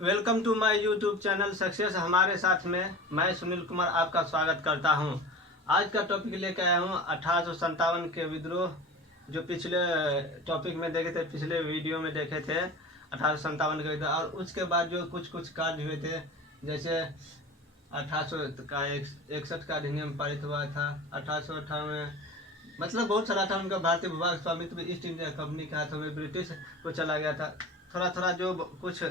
Welcome to my YouTube channel success. हमारे साथ में मैं सुनील कुमार आपका स्वागत करता हूं। आज का टॉपिक लेकर आया हूं 1857 के विद्रोह, जो पिछले टॉपिक में देखे थे, पिछले वीडियो में देखे थे 1857 के विद्रोह, और उसके बाद जो कुछ कुछ कार्य हुए थे, जैसे 1861 का अधिनियम पारित हुआ था। 1858 में मतलब बहुत सारा था। उनका भारतीय भूभाग स्वामित्व ईस्ट इंडिया कंपनी के हाथों में ब्रिटिश को चला गया था। थोड़ा थोड़ा जो कुछ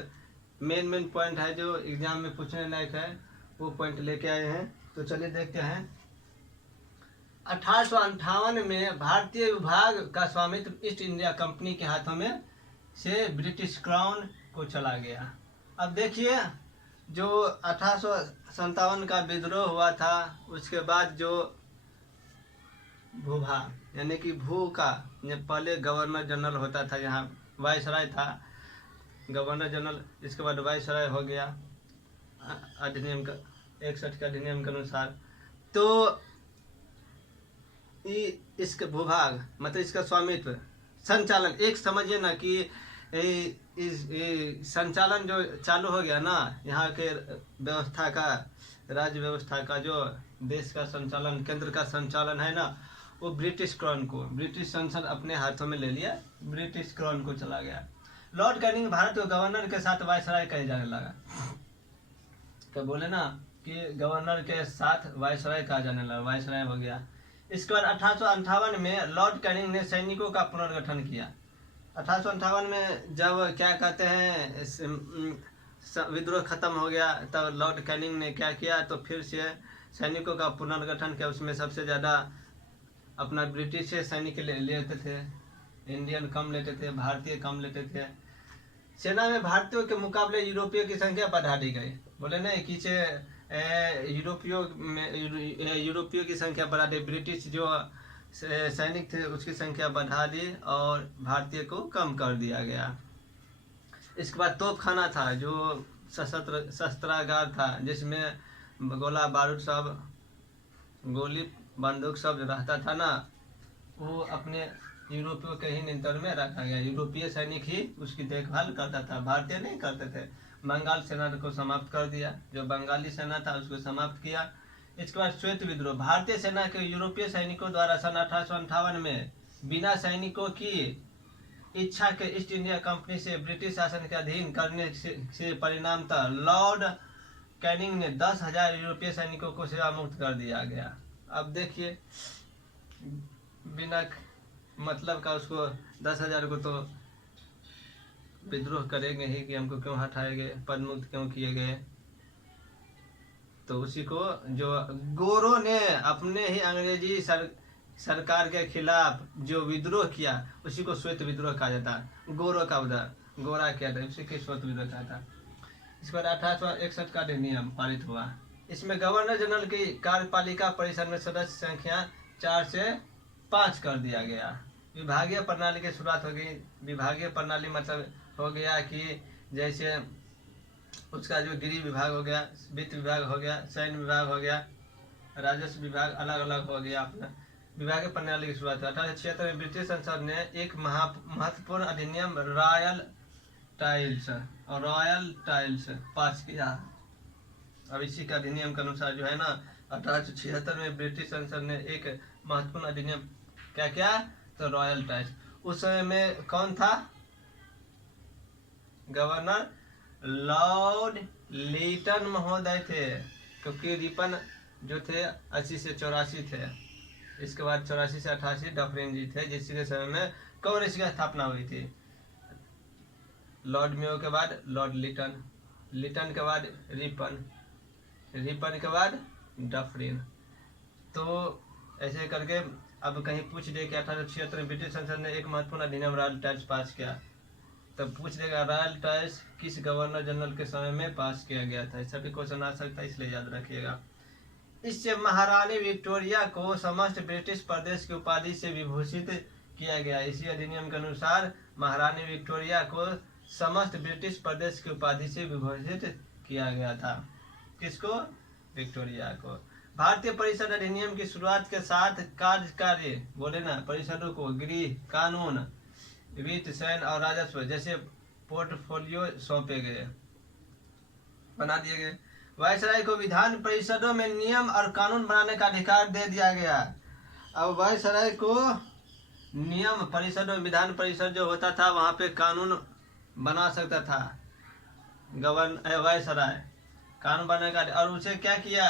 मेन पॉइंट है जो एग्जाम में पूछने लायक है, वो पॉइंट लेके आए हैं। तो चलिए देखते हैं। 1858 में भारतीय विभाग का स्वामित्व ईस्ट इंडिया कंपनी के हाथों में से ब्रिटिश क्राउन को चला गया। अब देखिए, जो 1857 का विद्रोह हुआ था, उसके बाद जो भूभाग यानी कि भू का, पहले गवर्नर जनरल होता था, यहाँ वायसराय था, गवर्नर जनरल, इसके बाद वायसराय हो गया अधिनियम का 61 के अधिनियम के अनुसार। तो इसके भूभाग मतलब इसका स्वामित्व, संचालन, एक समझिए ना कि संचालन जो चालू हो गया ना, यहाँ के व्यवस्था का, राज्य व्यवस्था का, जो देश का संचालन, केंद्र का संचालन है ना, वो ब्रिटिश क्राउन को, ब्रिटिश संसद अपने हाथों में ले लिया, ब्रिटिश क्राउन को चला गया। लॉर्ड कैनिंग भारत को गवर्नर के साथ वायसराय कहे जाने लगा। तो बोले ना कि गवर्नर के साथ वायसराय कहा जाने लगा, वायसराय हो गया। इसके बाद 1858 में लॉर्ड कैनिंग ने सैनिकों का पुनर्गठन किया। 1858 में जब क्या कहते हैं विद्रोह खत्म हो गया, तब लॉर्ड कैनिंग ने क्या किया, तो फिर से सैनिकों का पुनर्गठन किया। उसमें सबसे ज़्यादा अपना ब्रिटिश से सैनिक लेते थे, इंडियन कम लेते थे, भारतीय कम लेते थे। सेना में भारतीयों के मुकाबले यूरोपियों की संख्या बढ़ा दी गई। बोले ना कि यूरोपियों की संख्या बढ़ा दी, ब्रिटिश जो सैनिक थे उसकी संख्या बढ़ा दी और भारतीय को कम कर दिया गया। इसके बाद तोपखाना था, जो शस्त्रागार था, जिसमें गोला बारूद सब, गोली बंदूक सब रहता था ना, वो अपने यूरोपियों के ही नियंत्रण में रखा गया। यूरोपीय सैनिक ही उसकी देखभाल करता था, भारतीय नहीं करते थे। बंगाल सेना को समाप्त कर दिया, जो बंगाली सेना था उसको समाप्त किया। इसके बाद श्वेत विद्रोह, भारतीय सेना के यूरोपीय सैनिकों द्वारा सन 1858 में बिना सैनिकों की इच्छा के ईस्ट इंडिया कंपनी से ब्रिटिश शासन के अधीन करने से परिणाम था लॉर्ड कैनिंग ने 10,000 यूरोपीय सैनिकों को सेवा मुक्त कर दिया गया। अब देखिए, बिना मतलब का उसको 10,000 को तो विद्रोह करेंगे ही कि हमको क्यों हटाए गए, पद मुक्त क्यों किए गए। तो उसी को जो गोरों ने अपने ही अंग्रेजी सरकार के खिलाफ जो विद्रोह किया, उसी को श्वेत विद्रोह कहा जाता। गोरों का उधर गोरा किया था, उसी के श्वेत विद्रोह कहा था। इस पर 1861 का अधिनियम पारित हुआ। इसमें गवर्नर जनरल की कार्यपालिका परिषद में सदस्य संख्या 4 से 5 कर दिया गया। विभागीय प्रणाली की शुरुआत हो गई। विभागीय प्रणाली मतलब हो गया कि जैसे उसका जो गृह विभाग हो गया, वित्त विभाग हो गया, सैन्य विभाग हो गया, राजस्व विभाग अलग अलग हो गया अपना। विभागीय प्रणाली की शुरुआत 1876 में ब्रिटिश संसद ने एक महत्वपूर्ण अधिनियम रॉयल टाइल्स पास किया। अब इसी का अधिनियम के अनुसार जो है ना, 1876 में ब्रिटिश संसद ने एक महत्वपूर्ण अधिनियम क्या किया, तो रॉयल टाइल्स। उस समय में कौन था, गवर्नर लॉर्ड लीटन महोदय थे, क्योंकि रिपन जो थे 80 से 84 थे। इसके बाद 84 से 88 डफरिन जी थे, जिसके समय में कांग्रेस की स्थापना हुई थी। लॉर्ड मेयो के बाद लॉर्ड लिटन के बाद रिपन के बाद डफरिन। तो ऐसे करके अब कहीं पूछ दे कि 1876 में ब्रिटिश संसद ने एक महत्वपूर्ण अधिनियम रॉयल टाइल्स पास किया, तब पूछ देगा रॉयल टाइल्स किस गवर्नर जनरल के समय में पास किया गया था। ऐसा भी क्वेश्चन आ सकता है, इसलिए याद रखिएगा। इससे महारानी विक्टोरिया को समस्त ब्रिटिश प्रदेश की उपाधि से विभूषित किया गया। इसी अधिनियम के अनुसार महारानी विक्टोरिया को समस्त ब्रिटिश प्रदेश की उपाधि से विभूषित किया गया था। किसको, विक्टोरिया को। भारतीय परिषद अधिनियम की शुरुआत के साथ कार्यकारी, बोले ना, परिषदों को गृह, कानून, वित्त, सैन्य और राजस्व जैसे पोर्टफोलियो सौंपे गए। बना दिए गए। वायसराय को विधान परिषदों में नियम और कानून बनाने का अधिकार दे दिया गया। अब वायसराय को नियम परिषद और विधान परिषद जो होता था वहाँ पे कानून बना सकता था वायसराय, कानून बनाने का। और उसे क्या किया,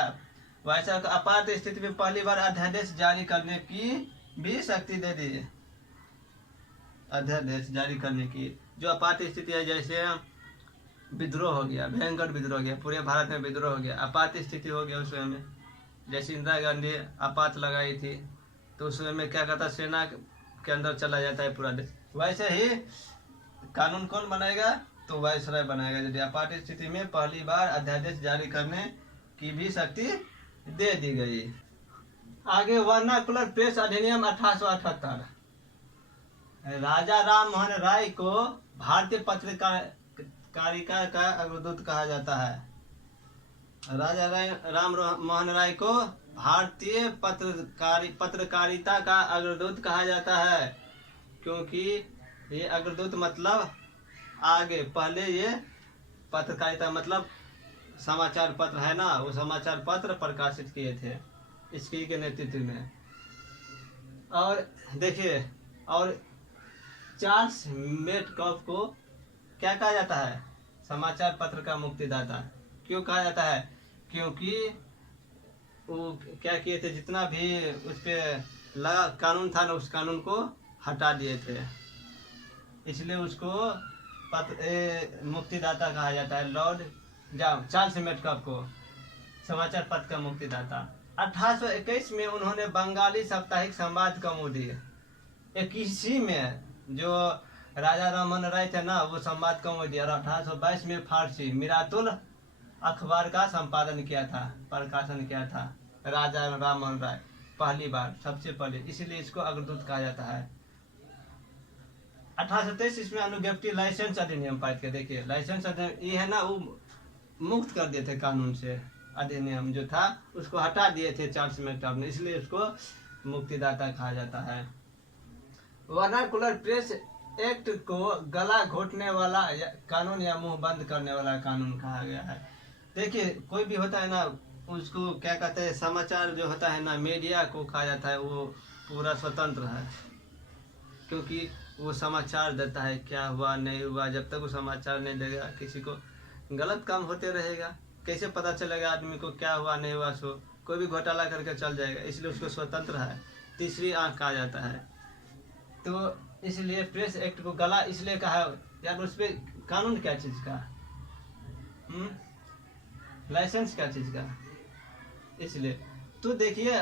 वायसराय को आपात स्थिति में पहली बार अध्यादेश जारी करने की भी शक्ति दे दी। अध्यादेश जारी करने की, जो आपात स्थिति है, जैसे विद्रोह हो गया, भयंकर विद्रोह हो गया, पूरे भारत में विद्रोह हो गया, आपात स्थिति हो गया उस समय में। जैसे इंदिरा गांधी आपात लगाई थी तो उस समय में क्या कहता, सेना के अंदर चला जाता है पूरा देश। वैसे ही कानून कौन बनाएगा, तो वायसराय बनाएगा। यदि आपात स्थिति में पहली बार अध्यादेश जारी करने की भी शक्ति दे दी गई। आगे वर्नाकुलर प्रेस अधिनियम 1878। राजा राम मोहन राय को भारतीय पत्रकारिता का अग्रदूत कहा जाता है। राजा राम मोहन राय को भारतीय पत्रकारिता का अग्रदूत कहा जाता है, क्योंकि ये अग्रदूत मतलब आगे, पहले ये पत्रकारिता मतलब समाचार पत्र है ना, वो समाचार पत्र प्रकाशित किए थे इसके के नेतृत्व में। और देखिए, और चार्ल्स मेटकॉफ को क्या कहा जाता है, समाचार पत्र का मुक्तिदाता। क्यों कहा जाता है, क्योंकि वो क्या किए थे, जितना भी उस पर लगा कानून था ना, उस कानून को हटा दिए थे, इसलिए उसको मुक्तिदाता कहा जाता है। लॉर्ड चार्ल्स मेटकॉफ को समाचार पत्र का मुक्तिदाता। 1821 में उन्होंने बंगाली साप्ताहिक संवाद कौमुदी, 21 में जो राजा राममोहन राय थे ना, वो संवाद कौमुदी, और 1822 में फारसी मिरातुल अखबार का संपादन किया था, प्रकाशन किया था राजा राममोहन राय, पहली बार, सबसे पहले, इसीलिए इसको अग्रदूत कहा जाता है। 1823 इसमें अनुज्ञप्ति लाइसेंस अधिनियम पारित किया। देखिए लाइसेंस अधिनियम ये है ना, वो मुक्त कर दिए थे कानून से, अधिनियम जो था उसको हटा दिए थे चार्ल्स मेटकॉफ ने, इसलिए उसको मुक्तिदाता कहा जाता है। वर्नाकुलर प्रेस एक्ट को गला घोटने वाला कानून या मुंह बंद करने वाला कानून कहा गया है। देखिए कोई भी होता है ना, उसको क्या कहते हैं, समाचार जो होता है ना, मीडिया को कहा जाता है, वो पूरा स्वतंत्र है, क्योंकि वो समाचार देता है, क्या हुआ नहीं हुआ, जब तक वो समाचार नहीं देगा किसी को गलत काम होते रहेगा, कैसे पता चलेगा आदमी को क्या हुआ नहीं हुआ। सो कोई भी घोटाला करके चल जाएगा, इसलिए उसको स्वतंत्र है, तीसरी आंख कहा जाता है। तो इसलिए प्रेस एक्ट को गला इसलिए कहा यार, उस पर कानून क्या चीज का, लाइसेंस क्या चीज का, इसलिए तो देखिए,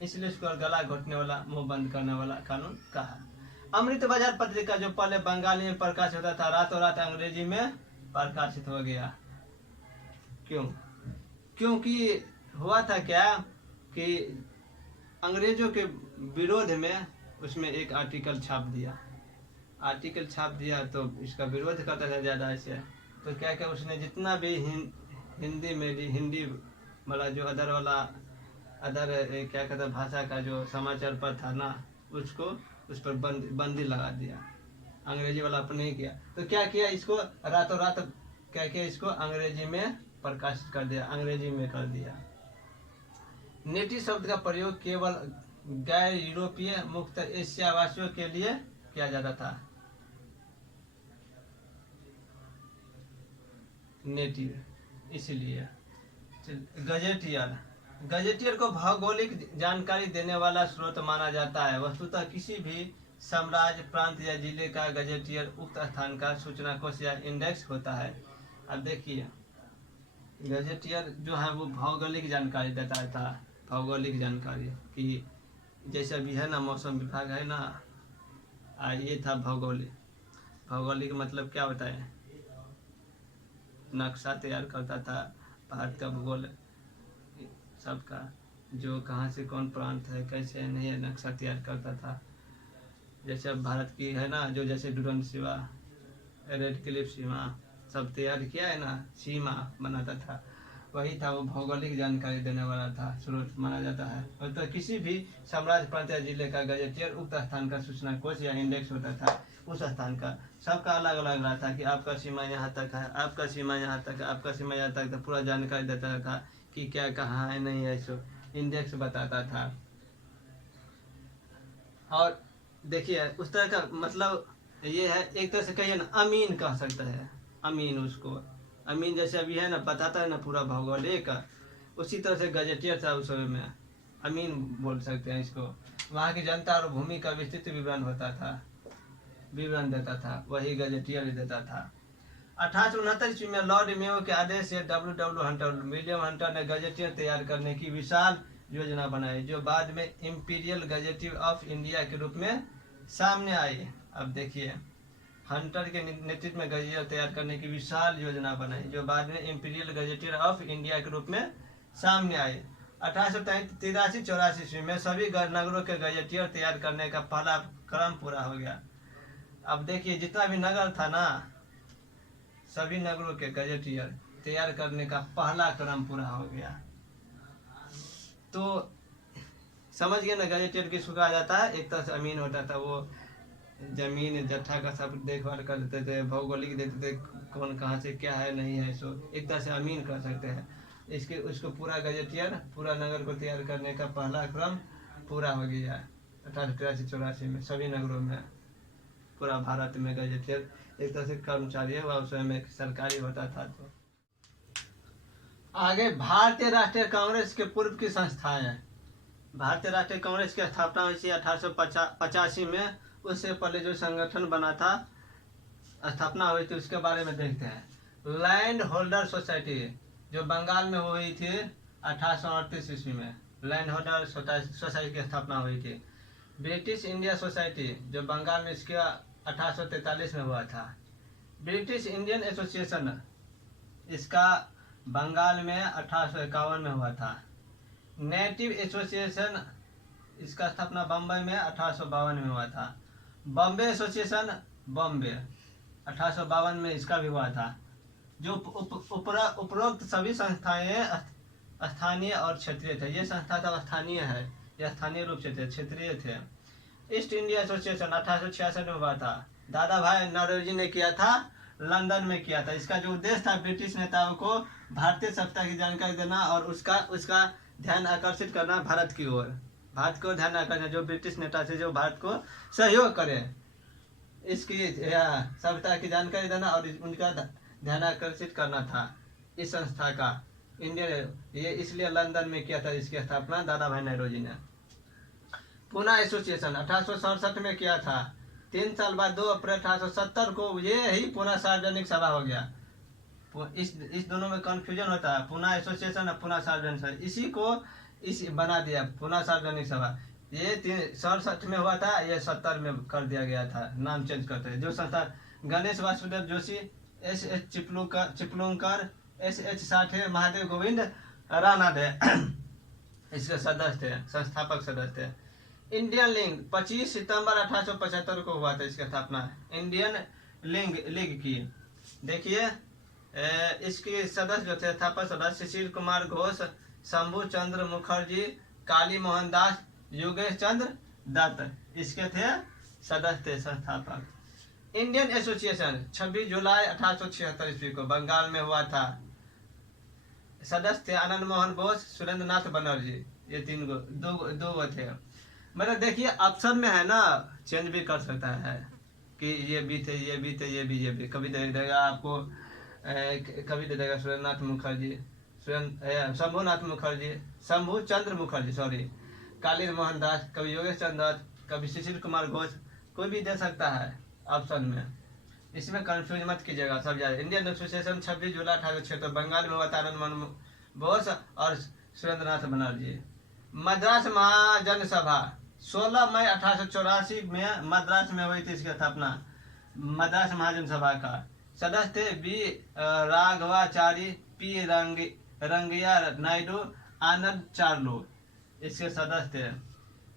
इसलिए उसको गला घोटने वाला, मुंह बंद करने वाला कानून कहा। अमृत बाजार पत्रिका जो पहले बंगाली में प्रकाशित होता था, रातों रात अंग्रेजी में प्रकाशित हो गया। क्यों? क्योंकि हुआ था क्या कि अंग्रेजों के विरोध में उसमें एक आर्टिकल छाप दिया, तो इसका विरोध करता था ज़्यादा ऐसे। तो क्या क्या उसने जितना भी हिंदी वाला जो अदर क्या कहते भाषा का जो समाचार पत्र था ना, उसको उस पर बंदी लगा दिया, अंग्रेजी वाला अपने ही किया। तो क्या किया, इसको रातों रात क्या किया, इसको अंग्रेजी में प्रकाशित कर दिया, अंग्रेजी में कर दिया। नेटिव शब्द का प्रयोग केवल गैर यूरोपीय मुक्त एशिया वासियों के लिए किया जाता था। नेटिव, इसलिए गजेटियर को भौगोलिक जानकारी देने वाला स्रोत माना जाता है। वस्तुतः किसी भी साम्राज्य, प्रांत या जिले का गजेटियर उक्त स्थान का सूचना कोश या इंडेक्स होता है। अब देखिए गजेटियर जो है वो भौगोलिक जानकारी देता था, भौगोलिक जानकारी कि जैसे अभी है ना मौसम विभाग है ना, ये था भौगोलिक मतलब क्या होता है, नक्शा तैयार करता था भारत का भूगोल सबका, जो कहाँ से कौन प्रांत है, कैसे है, नहीं है, नक्शा तैयार करता था। जैसे अब भारत की है ना, जो जैसे डुरंड सीमा, रेड क्लिफ सीमा सब तैयार किया है ना, सीमा बनाता था, वही था, वो भौगोलिक जानकारी देने वाला था, स्रोत माना जाता है। और तो किसी भी साम्राज्य, प्रांत या जिले का गजेटियर उक्त स्थान का सूचना कोश या इंडेक्स होता था। उस स्थान का, सबका अलग अलग रहा था कि आपका सीमा यहाँ तक है, आपका सीमा यहाँ तक है, आपका सीमा यहाँ तक, तो पूरा जानकारी देता था कि क्या कहाँ है नहीं है, सो इंडेक्स बताता था। और देखिए उस तरह का मतलब ये है, एक तरह से कहिए ना अमीन कह सकता है, अमीन उसको, अमीन जैसे अभी है ना बताता है ना पूरा भौगोलिक, उसी तरह से गजेटियर था उस समय में, अमीन बोल सकते हैं इसको। वहाँ की जनता और भूमि का विस्तृत विवरण होता था, विवरण देता था, वही गजेटियर देता था। 1869 ईस्वी में लॉर्ड मेयो के आदेश से डब्ल्यू हंटर, विलियम हंटर ने गजेटियर तैयार करने की विशाल योजना बनाई, जो बाद में इंपीरियल गजेटिव ऑफ इंडिया के रूप में सामने आई। अब देखिए हंटर के नेतृत्व में गजेटियर तैयार करने की विशाल योजना बनाई, जो बाद में इंपीरियल गजेटियर ऑफ इंडिया के रूप में सामने आई। 1883-84 ईस्वी में सभी नगरों के गजेटियर तैयार करने का पहला क्रम पूरा हो गया। अब देखिए जितना भी नगर था ना, सभी नगरों के गजेटियर तैयार करने का पहला क्रम पूरा हो गया। तो समझ गए ना, गजेटियर किसको कहा जाता है? एक तरह से अमीन होता था, वो जमीन जत्था का सब देखभाल कर देते थे, भौगोलिक देते थे, कौन कहाँ से क्या है नहीं है, सो एक तरह से अमीन कर सकते हैं इसके। उसको पूरा गजेटियर पूरा नगर को तैयार करने का पहला क्रम पूरा हो गया 1883-84 में सभी नगरों में, पूरा भारत में गजेटियर एक तरह से कर्मचारी है, वह स्वयं एक सरकारी होता था। तो आगे भारतीय राष्ट्रीय कांग्रेस के पूर्व की संस्थाएं। भारतीय राष्ट्रीय कांग्रेस की स्थापना हुई थी 1885 में। उससे पहले जो संगठन बना था, स्थापना हुई थी, उसके बारे में देखते हैं। लैंड होल्डर सोसाइटी जो बंगाल में हुई थी 1838 ईस्वी में, लैंड होल्डर सोसाइटी की स्थापना हुई थी। ब्रिटिश इंडिया सोसाइटी जो बंगाल में इसके 1843 में हुआ था। ब्रिटिश इंडियन एसोसिएशन इसका बंगाल में 1851 में हुआ था। नेटिव एसोसिएशन इसका स्थापना बम्बई में 1852 में हुआ था। बॉम्बे एसोसिएशन बॉम्बे 1852 में इसका भी हुआ था। जो उपरोक्त सभी संस्थाएं स्थानीय और क्षेत्रीय थे। ये संस्था तो स्थानीय है, यह स्थानीय रूप से थे, क्षेत्रीय थे। ईस्ट इंडिया एसोसिएशन 1866 में हुआ था, दादा भाई नौरोजी ने किया था, लंदन में किया था। इसका जो उद्देश्य था ब्रिटिश नेताओं को भारतीय सत्ता की जानकारी देना और उसका ध्यान आकर्षित करना भारत की ओर, भारत को ध्यान आकर्षण, जो ब्रिटिश नेता से जो भारत को सहयोग करे, इसकी सभ्यता की जानकारी देना और उनका ध्यान आकर्षिट करना था इस संस्था का। इंडियन ये इसलिए लंदन में किया था इसकी स्थापना दादा भाई नौरोजी ने। पूना एसोसिएशन 1867 में किया था। 3 साल बाद 2 अप्रैल 1870 को ये ही पूना सार्वजनिक सभा हो गया। इस दोनों में कंफ्यूजन होता है, पूना एसोसिएशन और पूना सार्वजनिक सभा, इसी को बना दिया पूना सार्वजनिक सभा। ये 67 में हुआ था, ये 70 में कर दिया गया था, नाम चेंज करते हैं। जो संस्था गणेश वासुदेव जोशी, S.H. चिपलूंकर, S.H. साठे, महादेव गोविंद रानाडे इसके सदस्य थे, संस्थापक सदस्य थे। इंडियन लीग 25 सितंबर 1875 को हुआ था इसकी स्थापना, इंडियन लीग की। देखिए इसके सदस्य जो थे स्थापक सदस्य सुशील कुमार घोष, शंभू चंद्र मुखर्जी, काली मोहन दास, योगेश चंद्र दत्त इसके थे सदस्य थे, संस्थापक। इंडियन एसोसिएशन 26 जुलाई 1876 ईस्वी को बंगाल में हुआ था। सदस्य थे आनंद मोहन बोस, सुरेंद्र नाथ बनर्जी, ये 3 गो, दो थे। मतलब देखिए ऑप्शन में है ना, चेंज भी कर सकता है कि ये भी थे, ये भी थे, ये भी कभी दे देगा आपको, कभी दे देगा सुरेंद्रनाथ मुखर्जी, शंभुनाथ मुखर्जी, शंभू चंद्र मुखर्जी सॉरी, काली मोहन दास, कभी योगेश चंद्र दत्त, कभी सुशील कुमार घोष, कोई भी दे सकता है ऑप्शन में। इसमें कंफ्यूज मत कीजिएगा, सब जाए। इंडियन एसोसिएशन 26 जुलाई 1876 बंगाल में हुआ था, आनंद मोहन बोस और सुरेंद्रनाथ बनर्जी। मद्रास महाजन सभा 16 मई 1884 में मद्रास में हुई थी इसकी स्थापना, मद्रास महाजन सभा का। सदस्य थे बी राघवाचारी, पी रंगैया नायडू, आनंद चार्लो इसके सदस्य थे।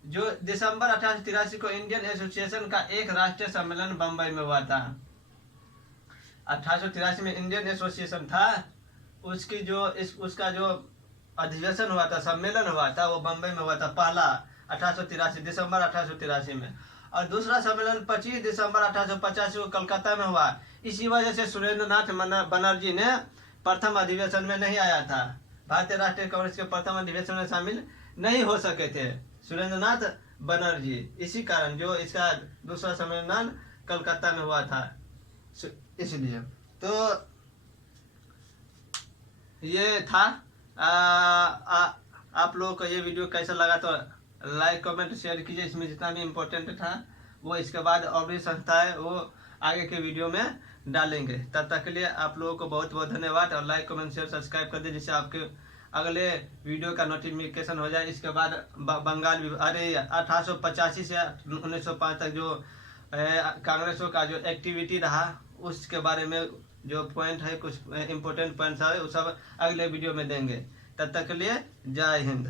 जो दिसंबर 1883 को इंडियन एसोसिएशन का एक राष्ट्रीय सम्मेलन बम्बई में हुआ था। 1883 में इंडियन एसोसिएशन था, उसका जो अधिवेशन हुआ था, सम्मेलन हुआ था, वो बम्बई में हुआ था पहला, 1883 दिसंबर 1883 में। और दूसरा सम्मेलन 25 दिसंबर 1885 को कलकत्ता में हुआ। इसी वजह से सुरेंद्रनाथ बनर्जी ने प्रथम अधिवेशन में नहीं आया था। भारतीय राष्ट्रीय कांग्रेस के प्रथम अधिवेशन में शामिल नहीं हो सके थे सुरेंद्रनाथ बनर्जी। इसी कारण जो इसका दूसरा सम्मेलन कलकत्ता में हुआ था, इसलिए। तो ये था। आप लोगों को ये वीडियो कैसा लगा तो लाइक कमेंट शेयर कीजिए। इसमें जितना भी इम्पोर्टेंट था वो इसके बाद और भी संस्था है वो आगे के वीडियो में डालेंगे। तब तक के लिए आप लोगों को बहुत बहुत धन्यवाद, और लाइक कमेंट शेयर सब्सक्राइब कर दीजिए जिससे आपके अगले वीडियो का नोटिफिकेशन हो जाए। इसके बाद बंगाल 1885 से 1905 तक जो कांग्रेसों का जो एक्टिविटी रहा उसके बारे में जो पॉइंट है, कुछ इम्पोर्टेंट पॉइंट्स है, वो सब अगले वीडियो में देंगे। तब तक के लिए जय हिंद।